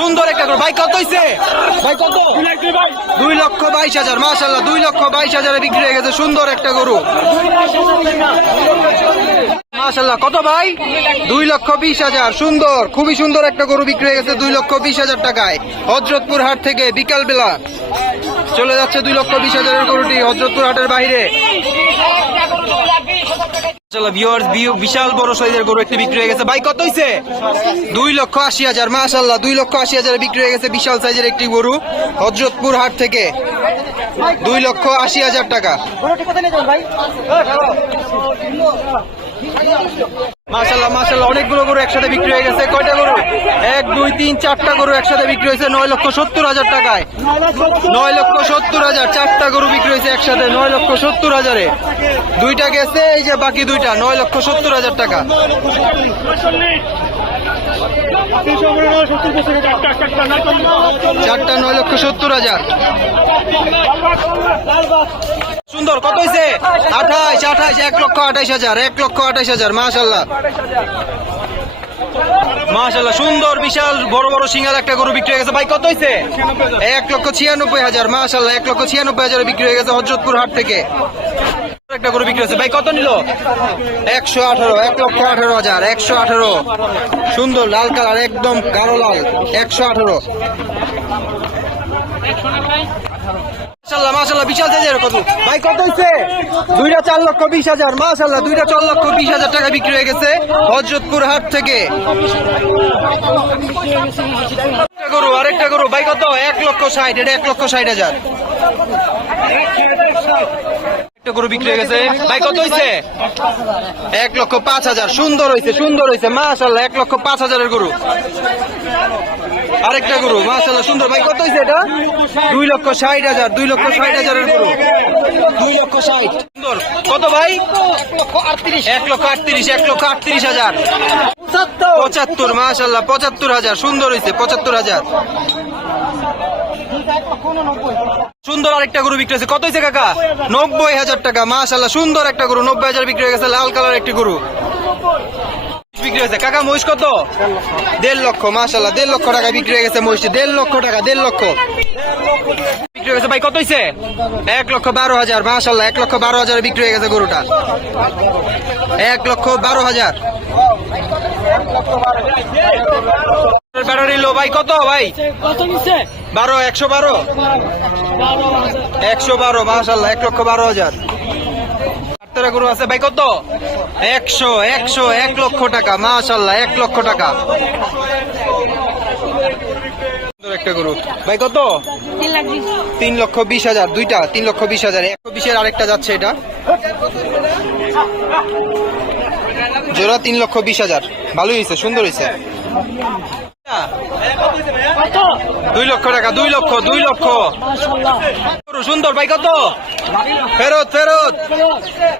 সুন্দর একটা গরু ভাই কত হইছে? ভাই কত? দুই লক্ষ বাইশ হাজার মাশাল্লাহ দুই লক্ষ বাইশ হাজারে বিক্রি হয়ে গেছে সুন্দর একটা গরু। মাশাল্লাহ কত ভাই? দুই লক্ষ বিশ হাজার, সুন্দর, খুবই সুন্দর একটা গরু বিক্রি হয়ে গেছে দুই লক্ষ বিশ হাজার টাকায়। হজরতপুর হাট থেকে বিকাল বেলা চলে যাচ্ছে দুই লক্ষ বিশ হাজারের গরুটি হজরতপুর হাটের বাইরে। বিশাল বড় সাইজের গরু একটি বিক্রি হয়ে গেছে। ভাই, কত হয়েছে দুই লক্ষ আশি হাজার মাশাল্লাহ দুই লক্ষ আশি হাজারে বিক্রি হয়ে গেছে বিশাল সাইজের একটি গরু হজরতপুর হাট থেকে। দুই লক্ষ আশি হাজার টাকা। মাশাল্লাহ মাশাল্লাহ অনেকগুলো গরু একসাথে বিক্রি হয়ে গেছে। কয়টা গরু? এক, দুই, তিন, চারটা গরু একসাথে বিক্রি হয়েছে। নয় লক্ষ সত্তর হাজার টাকায়। নয় লক্ষ সত্তর হাজার, চারটা গরু বিক্রি হয়েছে একসাথে। নয় লক্ষ সত্তর হাজারে। দুইটা গেছে, এই যে বাকি দুইটা। নয় লক্ষ সত্তর হাজার টাকা। চারটা, নয় লক্ষ সত্তর হাজার। সুন্দর, কত হয়েছে আঠাইশ আঠাইশ, এক লক্ষ আঠাইশ হাজার, এক লক্ষ আঠাইশ হাজার মাশাল্লাহ মাশাল্লাহ সুন্দর, বিশাল, বড় বড় সিঙ্গাল একটা গরু বিক্রি হয়ে গেছে। ভাই, কত হয়েছে এক লক্ষ ছিয়ানব্বই হাজার মাশাল্লাহ এক লক্ষ ছিয়ানব্বই হাজার বিক্রি হয়ে গেছে হজরতপুর হাট থেকে। একটা গরু বিক্রি হয়েছে। ভাই, কত নিল? একশো আঠারো, এক লক্ষ আঠারো হাজার, একশো আঠারো। সুন্দর, লাল কালার, একদম গাঢ় লাল, একশো আঠারো। বিশাল কত কত হইছে? দুইটা চার লক্ষ বিশ হাজার। দুইটা চার লক্ষ বিশ হাজার টাকা বিক্রি হয়ে গেছে হজরতপুর হাট থেকে। গরু, আরেকটা গরু। ভাই, কত? এক লক্ষ ষাট, এটা এক লক্ষ ষাট হাজার। একটা গরু বিক্রি হয়ে গেছে। ভাই, কত হইছে? এক লক্ষ পাঁচ হাজার। সুন্দর হয়েছে সুন্দর হয়েছে মাশাল্লাহ এক লক্ষ পাঁচ হাজারের গরু। আরেকটা গরু মাশাল্লাহ সুন্দর। ভাই, কত হয়েছে এটা? দুই লক্ষ ষাট হাজার, দুই লক্ষ ষাট হাজারের গরু। দুই লক্ষ ষাট। সুন্দর। কত ভাই? এক লক্ষ আটত্রিশ, এক লক্ষ আটত্রিশ হাজার। পঁচাত্তর মাশাল্লাহ পঁচাত্তর হাজার। সুন্দর হয়েছে পঁচাত্তর হাজার। সুন্দর আরেকটা গরু বিক্রি হয়েছে। কত হয়েছে কাকা? নব্বই হাজার টাকা মাশাল্লাহ সুন্দর একটা গরু। নব্বই হাজার বিক্রি হয়ে গেছে, লাল কালার একটি গরু। বিক্রি হয়েছে। কাকা, মহিষ কত? দেড় লক্ষ মাশাল্লাহ দেড় লক্ষ টাকা বিক্রি হয়ে গেছে মহিষটি। দেড় লক্ষ টাকা, দেড় লক্ষ। বিক্রি হয়ে ভাই, কত হয়েছে এক লক্ষ বারো হাজার মাশাল্লাহ এক লক্ষ বারো হাজার বিক্রি হয়ে গেছে গরুটা। এক লক্ষ বারো হাজার। ব্যাটারি লো, ভাই, কত, ভাই? বারো, একশো বারো? একশো বারো মাশাল্লাহ এক লক্ষ বারো হাজার। আটটা গরু আছে ভাই কত? একশো একশো এক লক্ষ টাকা মাশাল্লাহ এক লক্ষ টাকা। একটা গরু। ভাই কত? তিন লক্ষ বিশ হাজার দুইটা তিন লক্ষ বিশ হাজার একশো বিশের আরেকটা যাচ্ছে এটা। জোড়া তিন লক্ষ বিশ হাজার। ভালোই হয়েছে সুন্দর হয়েছে দুই লক্ষ টাকা দুই লক্ষ দুই লক্ষ। সুন্দর ভাই কত? ফেরত ফেরত।